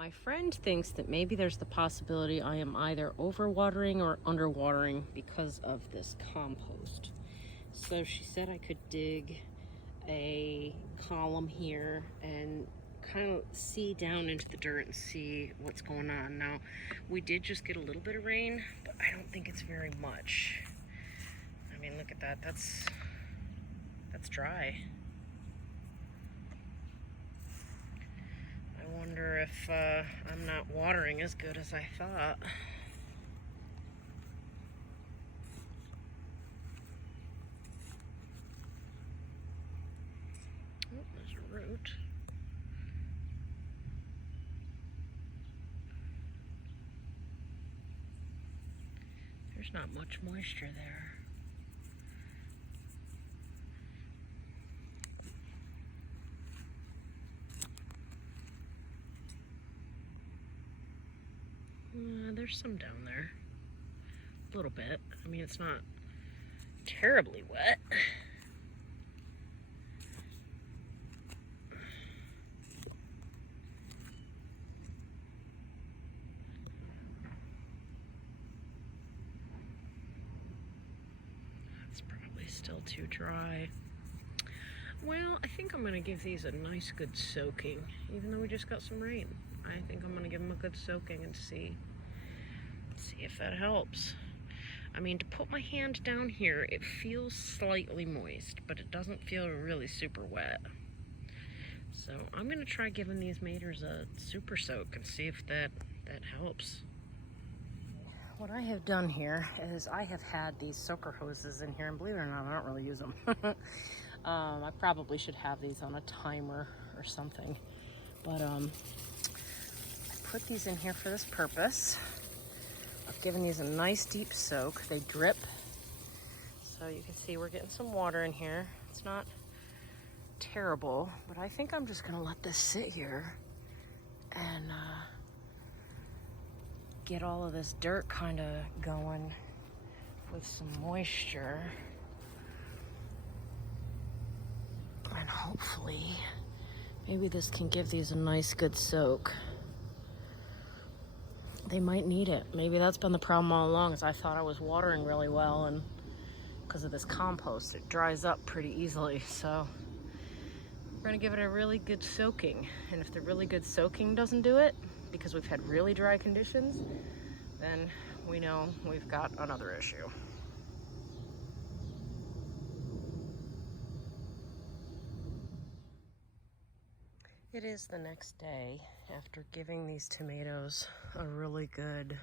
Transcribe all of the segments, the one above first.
My friend thinks that maybe there's the possibility I am either overwatering or underwatering because of this compost. So she said I could dig a column here and kind of see down into the dirt and see what's going on. Now, we did just get a little bit of rain, but I don't think it's very much. I mean, look at that. That's dry. I wonder if I'm not watering as good as I thought. Oh, there's a root. There's not much moisture there. There's some down there. A little bit. I mean, it's not terribly wet. It's probably still too dry. Well, I think I'm going to give these a nice good soaking, even though we just got some rain. I think I'm going to give them a good soaking and see if that helps. I mean, to put my hand down here, it feels slightly moist, but it doesn't feel really super wet. So I'm going to try giving these maters a super soak and see if that helps. What I have done here is I have had these soaker hoses in here, and believe it or not, I don't really use them. I probably should have these on a timer or something, but I put these in here for this purpose. I've given these a nice deep soak. They drip, so you can see we're getting some water in here. It's not terrible, but I think I'm just gonna let this sit here and get all of this dirt kind of going with some moisture, and hopefully maybe this can give these a nice good soak. They might need it. Maybe that's been the problem all along, is I thought I was watering really well, and because of this compost, it dries up pretty easily. So we're gonna give it a really good soaking. And if the really good soaking doesn't do it, because we've had really dry conditions, then we know we've got another issue. It is the next day after giving these tomatoes a really good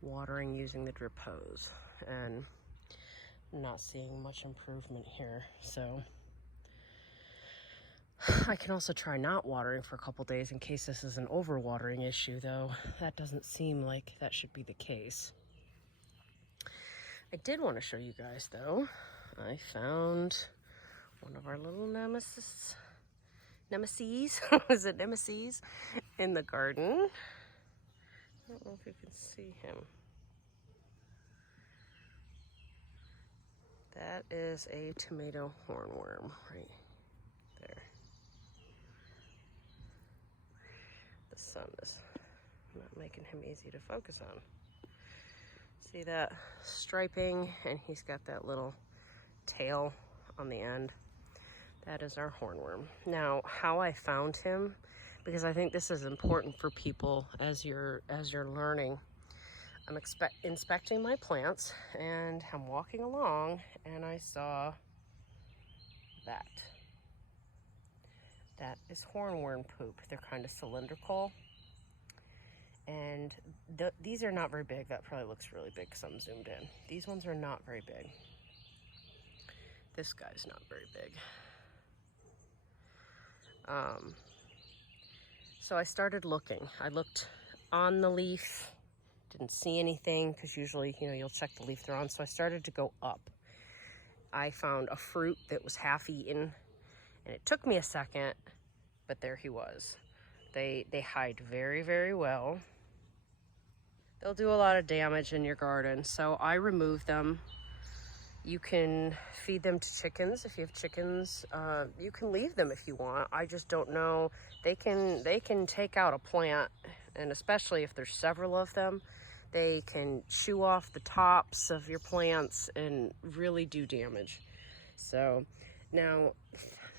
watering using the drip hose, and not seeing much improvement here. So I can also try not watering for a couple days in case this is an overwatering issue, though that doesn't seem like that should be the case. I did want to show you guys, though, I found one of our little nemesis. Is it nemesis? In the garden. I don't know if you can see him. That is a tomato hornworm right there. The sun is not making him easy to focus on. See that striping? And he's got that little tail on the end. That is our hornworm. Now, how I found him, because I think this is important for people as you're learning. I'm inspecting my plants, and I'm walking along, and I saw that. That is hornworm poop. They're kind of cylindrical, and these are not very big. That probably looks really big because I'm zoomed in. These ones are not very big. This guy's not very big. So I started looking. I looked on the leaf, didn't see anything, because usually, you'll check the leaf they're on. So I started to go up. I found a fruit that was half eaten, and it took me a second, but there he was. They hide very, very well. They'll do a lot of damage in your garden, so I removed them. You can feed them to chickens if you have chickens. You can leave them if you want. I just don't know. They can take out a plant, and especially if there's several of them, they can chew off the tops of your plants and really do damage. So now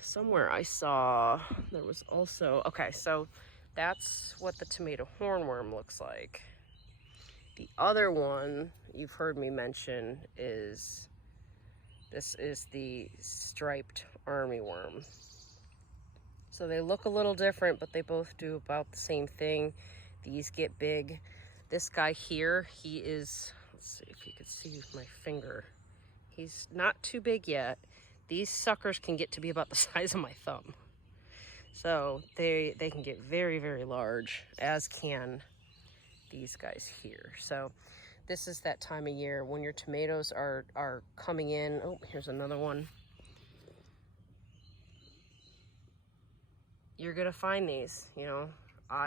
somewhere I saw there was also, okay, so that's what the tomato hornworm looks like. The other one you've heard me mention is, this is the striped armyworm. So they look a little different, but they both do about the same thing. These get big. This guy here, he is, let's see if you could see my finger. He's not too big yet. These suckers can get to be about the size of my thumb. So they can get very, very large, as can these guys here. So this is that time of year when your tomatoes are coming in. Oh, here's another one. You're gonna find these, you know.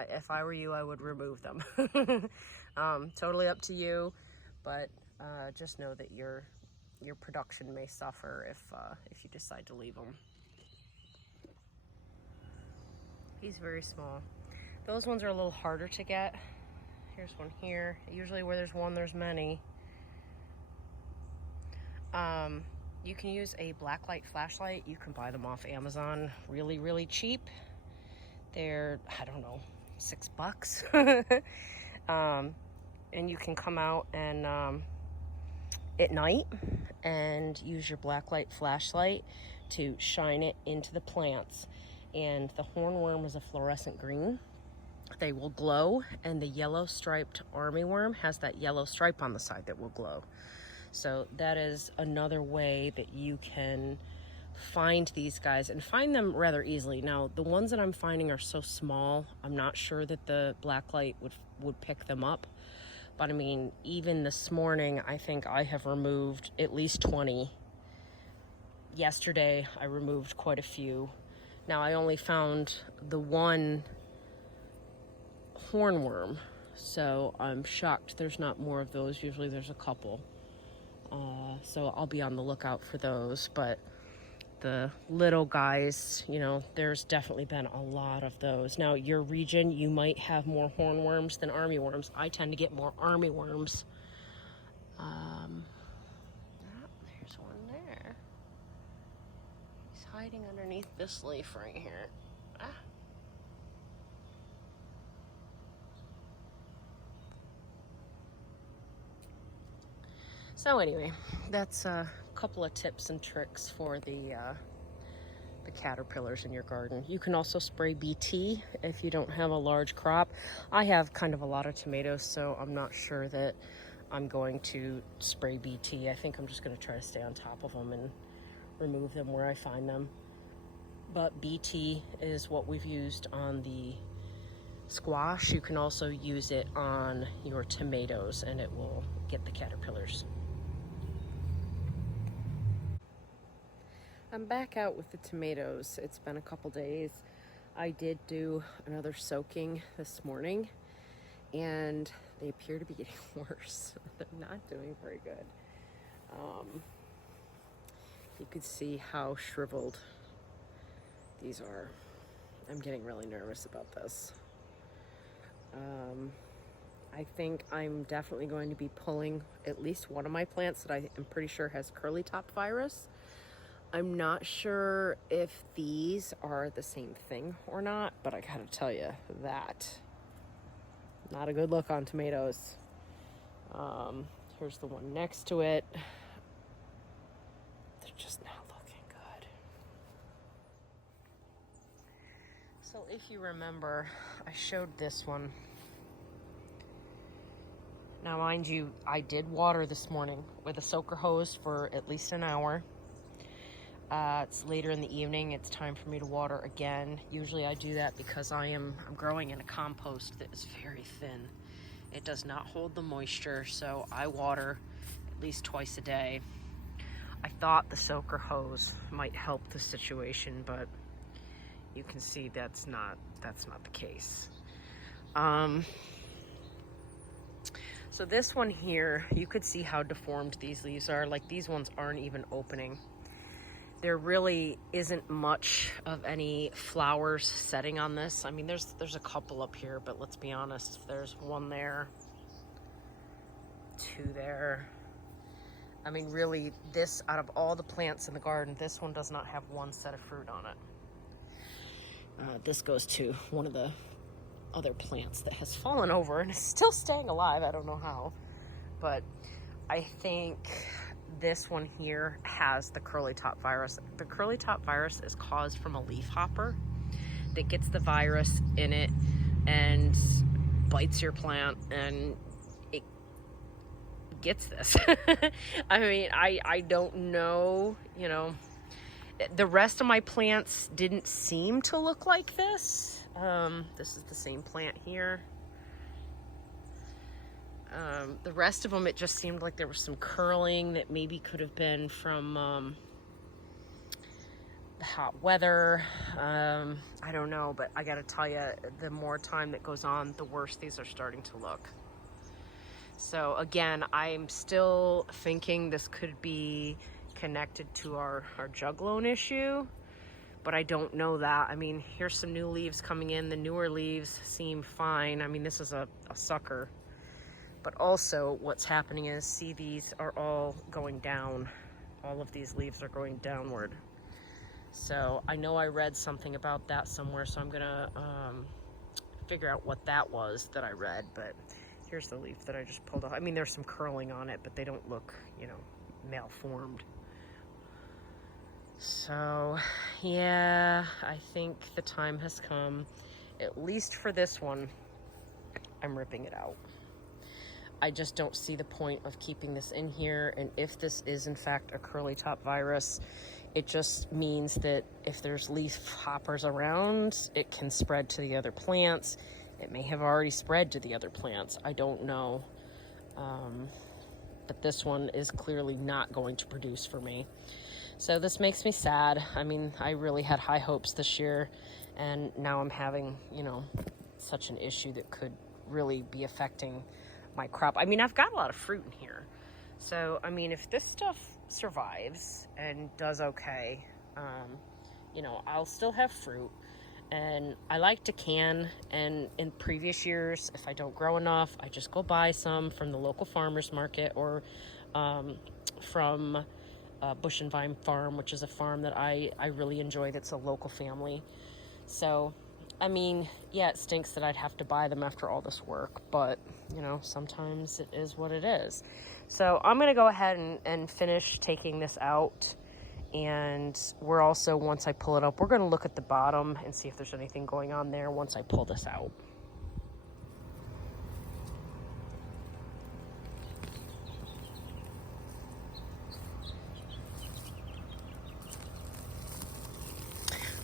If I were you, I would remove them. Totally up to you, but just know that your production may suffer if you decide to leave them. He's very small. Those ones are a little harder to get. Here's one here. Usually where there's one, there's many. You can use a blacklight flashlight. You can buy them off Amazon really, really cheap. They're, I don't know, $6. And you can come out and at night and use your blacklight flashlight to shine it into the plants. And the hornworm is a fluorescent green. They will glow, and the yellow striped armyworm has that yellow stripe on the side that will glow. So that is another way that you can find these guys, and find them rather easily. Now, the ones that I'm finding are so small, I'm not sure that the blacklight would pick them up. But I mean, even this morning, I think I have removed at least 20. Yesterday, I removed quite a few. Now, I only found the one hornworm, so I'm shocked there's not more of those. Usually there's a couple. So I'll be on the lookout for those. But the little guys, you know, there's definitely been a lot of those. Now, your region, you might have more hornworms than armyworms. I tend to get more armyworms. There's one there. He's hiding underneath this leaf right here. So anyway, that's a couple of tips and tricks for the caterpillars in your garden. You can also spray BT if you don't have a large crop. I have kind of a lot of tomatoes, so I'm not sure that I'm going to spray BT. I think I'm just going to try to stay on top of them and remove them where I find them. But BT is what we've used on the squash. You can also use it on your tomatoes, and it will get the caterpillars. I'm back out with the tomatoes. It's been a couple days. I did do another soaking this morning, and they appear to be getting worse. They're not doing very good. You could see how shriveled these are. I'm getting really nervous about this. I think I'm definitely going to be pulling at least one of my plants that I am pretty sure has curly top virus. I'm not sure if these are the same thing or not, but I gotta tell you, that not a good look on tomatoes. Here's the one next to it. They're just not looking good. So if you remember, I showed this one. Now, mind you, I did water this morning with a soaker hose for at least an hour. It's later in the evening. It's time for me to water again. Usually I do that because I'm growing in a compost that is very thin. It does not hold the moisture, so I water at least twice a day. I thought the soaker hose might help the situation, but you can see that's not the case. So this one here, you could see how deformed these leaves are. Like, these ones aren't even opening. There really isn't much of any flowers setting on this. I mean, there's a couple up here, but let's be honest. There's one there, two there. I mean, really, this, out of all the plants in the garden, this one does not have one set of fruit on it. This goes to one of the other plants that has fallen over and is still staying alive. I don't know how, but I think this one here has the curly top virus. The curly top virus is caused from a leaf hopper that gets the virus in it and bites your plant, and it gets this. I mean, I don't know, you know, the rest of my plants didn't seem to look like this. This is the same plant here. The rest of them, it just seemed like there was some curling that maybe could have been from the hot weather. I don't know, but I gotta tell you, the more time that goes on, the worse these are starting to look. So again, I'm still thinking this could be connected to our jug loan issue, but I don't know that. I mean, here's some new leaves coming in. The newer leaves seem fine. I mean, this is a sucker. But also what's happening is, see, these are all going down. All of these leaves are going downward. So I know I read something about that somewhere, so I'm gonna figure out what that was that I read. But here's the leaf that I just pulled off. I mean, there's some curling on it, but they don't look, you know, malformed. So yeah, I think the time has come, at least for this one. I'm ripping it out. I just don't see the point of keeping this in here. And if this is in fact a curly top virus, it just means that if there's leaf hoppers around, it can spread to the other plants. It may have already spread to the other plants. I don't know. But this one is clearly not going to produce for me. So this makes me sad. I mean, I really had high hopes this year, and now I'm having, you know, such an issue that could really be affecting my crop. I mean, I've got a lot of fruit in here. So, I mean, if this stuff survives and does okay, you know, I'll still have fruit. And I like to can, and in previous years, if I don't grow enough, I just go buy some from the local farmer's market, or from Bush and Vine Farm, which is a farm that I really enjoy, that's a local family. So, I mean, yeah, it stinks that I'd have to buy them after all this work, but, you know, sometimes it is what it is. So I'm going to go ahead and finish taking this out. And we're also, once I pull it up, we're going to look at the bottom and see if there's anything going on there once I pull this out.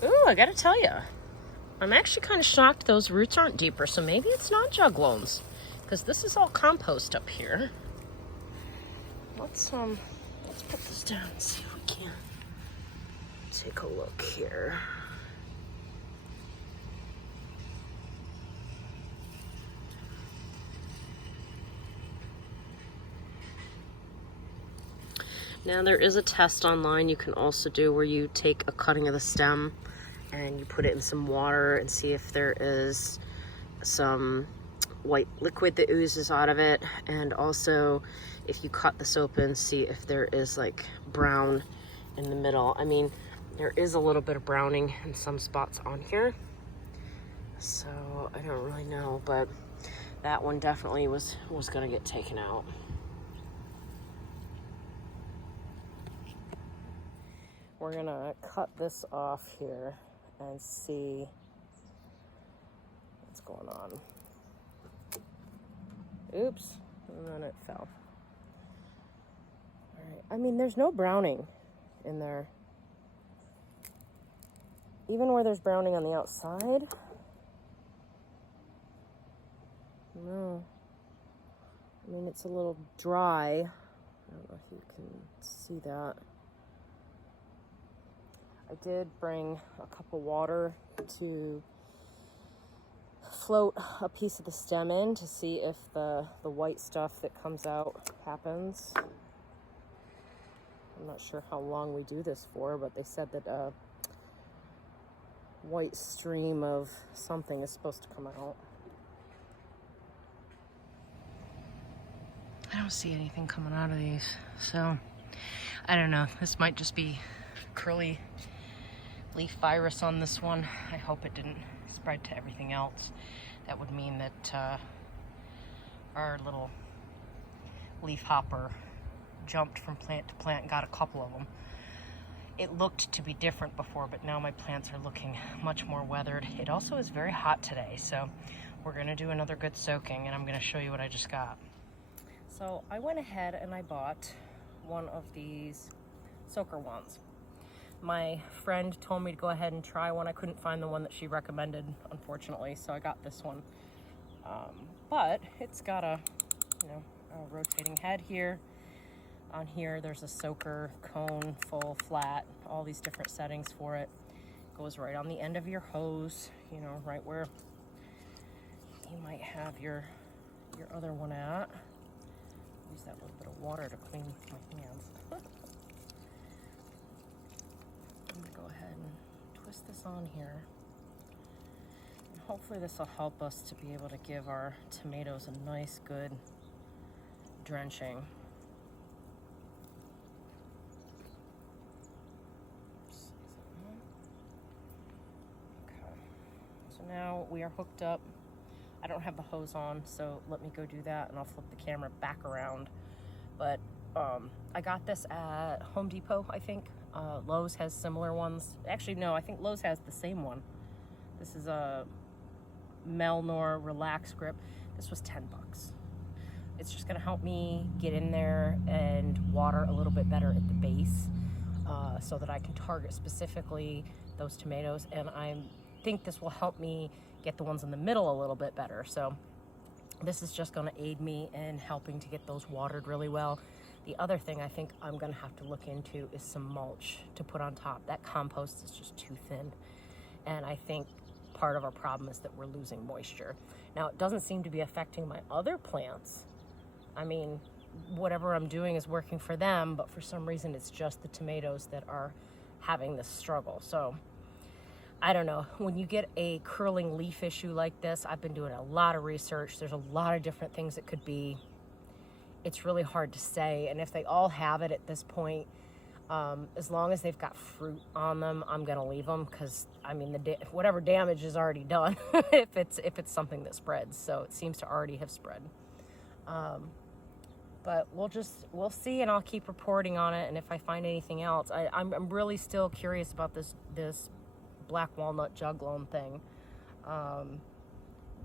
Ooh, I gotta tell you, I'm actually kind of shocked those roots aren't deeper, so maybe it's not jug loans, because this is all compost up here. Let's put this down and see if we can take a look here. Now, there is a test online you can also do where you take a cutting of the stem and you put it in some water and see if there is some white liquid that oozes out of it. And also, if you cut this open, see if there is like brown in the middle. I mean, there is a little bit of browning in some spots on here. So I don't really know, but that one definitely was gonna get taken out. We're gonna cut this off here and see what's going on. Oops, and then it fell. All right, I mean, there's no browning in there. Even where there's browning on the outside. No. I mean, it's a little dry. I don't know if you can see that. I did bring a cup of water to float a piece of the stem in to see if the white stuff that comes out happens. I'm not sure how long we do this for, but they said that a white stream of something is supposed to come out. I don't see anything coming out of these, so I don't know. This might just be curly leaf virus on this one. I hope it didn't spread to everything else. That would mean that our little leaf hopper jumped from plant to plant and got a couple of them. It looked to be different before, but now my plants are looking much more weathered. It also is very hot today, so we're gonna do another good soaking, and I'm gonna show you what I just got. So I went ahead and I bought one of these soaker wands. My friend told me to go ahead and try one. I couldn't find the one that she recommended, unfortunately, so I got this one. But it's got a rotating head here. On here, there's a soaker, cone, full, flat, all these different settings for it. Goes right on the end of your hose, you know, right where you might have your other one at. Use that little bit of water to clean my hands. I'm gonna go ahead and twist this on here. And hopefully this will help us to be able to give our tomatoes a nice, good drenching. Okay, so now we are hooked up. I don't have the hose on, so let me go do that and I'll flip the camera back around. But I got this at Home Depot, I think. Lowe's has similar ones. Actually, no, I think Lowe's has the same one. This is a Melnor Relax Grip. This was 10 bucks. It's just gonna help me get in there and water a little bit better at the base so that I can target specifically those tomatoes. And I think this will help me get the ones in the middle a little bit better. So this is just gonna aid me in helping to get those watered really well. The other thing I think I'm gonna have to look into is some mulch to put on top. That compost is just too thin. And I think part of our problem is that we're losing moisture. Now, it doesn't seem to be affecting my other plants. I mean, whatever I'm doing is working for them, but for some reason it's just the tomatoes that are having this struggle. So I don't know. When you get a curling leaf issue like this, I've been doing a lot of research. There's a lot of different things it could be. It's really hard to say. And if they all have it at this point, as long as they've got fruit on them, I'm gonna leave them, because I mean, whatever damage is already done if it's something that spreads. So it seems to already have spread. But we'll see, and I'll keep reporting on it. And if I find anything else, I'm really still curious about this black walnut juglone thing.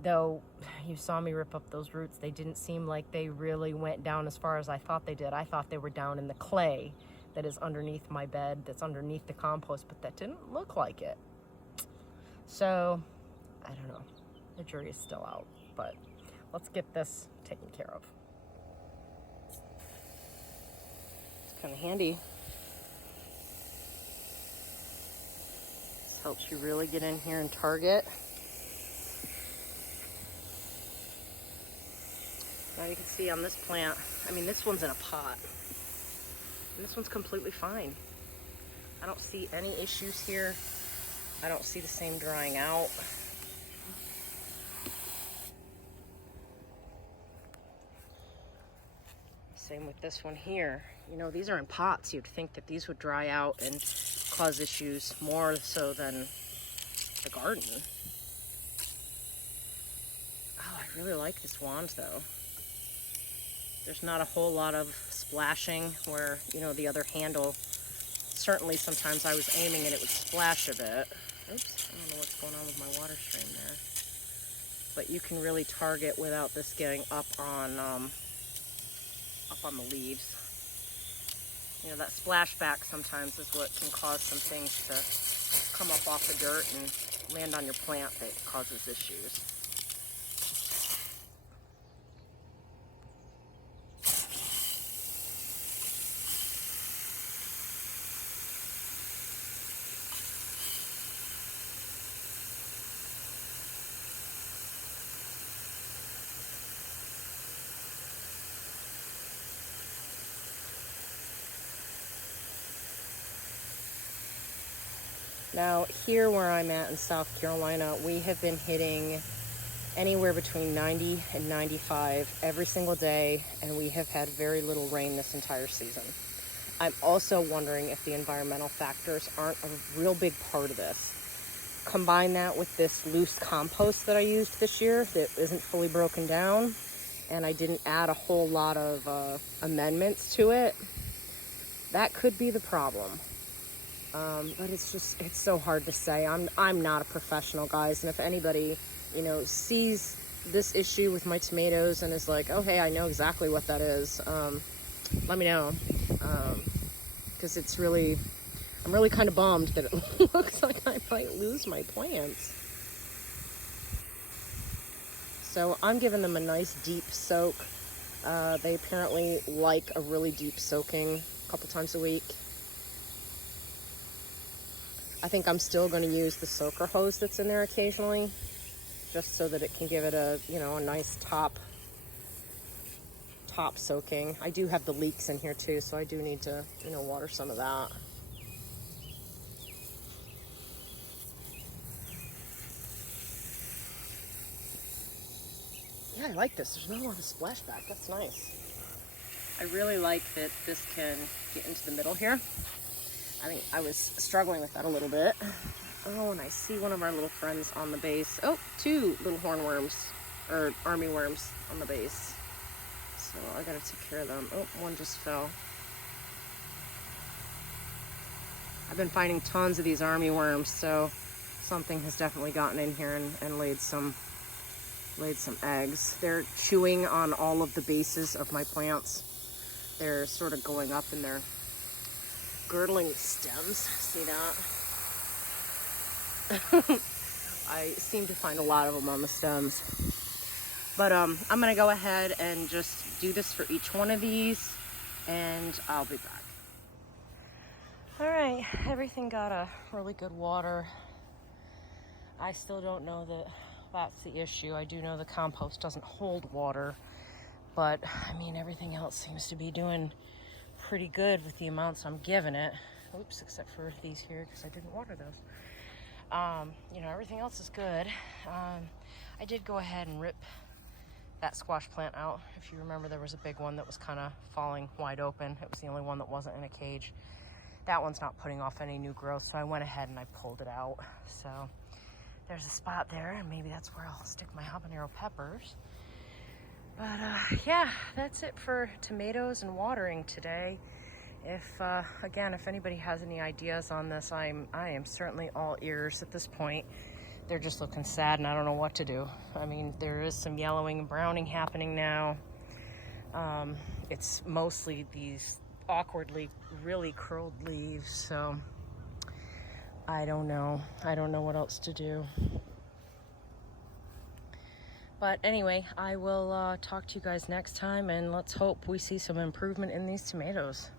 Though you saw me rip up those roots, they didn't seem like they really went down as far as I thought they did. I thought they were down in the clay that is underneath my bed, that's underneath the compost, but that didn't look like it. So I don't know. The jury is still out, but let's get this taken care of. It's kind of handy. This helps you really get in here and target. Now you can see on this plant, I mean, this one's in a pot. And this one's completely fine. I don't see any issues here. I don't see the same drying out. Same with this one here. You know, these are in pots. You'd think that these would dry out and cause issues more so than the garden. Oh, I really like this wand though. There's not a whole lot of splashing where, you know, the other handle, certainly sometimes I was aiming and it would splash a bit. Oops, I don't know what's going on with my water stream there. But you can really target without this getting up on the leaves. You know, that splashback sometimes is what can cause some things to come up off the dirt and land on your plant that causes issues. Now, here where I'm at in South Carolina, we have been hitting anywhere between 90 and 95 every single day, and we have had very little rain this entire season. I'm also wondering if the environmental factors aren't a real big part of this. Combine that with this loose compost that I used this year that isn't fully broken down, and I didn't add a whole lot of amendments to it. That could be the problem. But it's so hard to say. I'm not a professional, guys, and if anybody, sees this issue with my tomatoes and is like, oh, hey, I know exactly what that is, let me know. Because I'm really kind of bummed that it looks like I might lose my plants. So I'm giving them a nice deep soak. They apparently like a really deep soaking a couple times a week. I think I'm still going to use the soaker hose that's in there occasionally, just so that it can give it a nice top soaking. I do have the leeks in here too, so I do need to water some of that. Yeah, I like this. There's not a lot of splashback. That's nice. I really like that this can get into the middle here. I think I was struggling with that a little bit. Oh, and I see one of our little friends on the base. Oh, 2 little hornworms, or army worms on the base. So I gotta take care of them. Oh, one just fell. I've been finding tons of these army worms, so something has definitely gotten in here and laid some eggs. They're chewing on all of the bases of my plants. They're sort of going up in their girdling stems. See that? I seem to find a lot of them on the stems. But I'm gonna go ahead and just do this for each one of these, and I'll be back. All right, everything got a really good water. I still don't know that that's the issue. I do know the compost doesn't hold water, but I mean, everything else seems to be doing pretty good with the amounts I'm giving it. Oops, except for these here, because I didn't water those. Everything else is good. I did go ahead and rip that squash plant out. If you remember, there was a big one that was kind of falling wide open. It was the only one that wasn't in a cage. That one's not putting off any new growth, so I went ahead and I pulled it out. So there's a spot there, and maybe that's where I'll stick my habanero peppers. But yeah, that's it for tomatoes and watering today. If anybody has any ideas on this, I am certainly all ears at this point. They're just looking sad, and I don't know what to do. I mean, there is some yellowing and browning happening now. It's mostly these awkwardly really curled leaves, so I don't know what else to do. But anyway, I will talk to you guys next time, and let's hope we see some improvement in these tomatoes.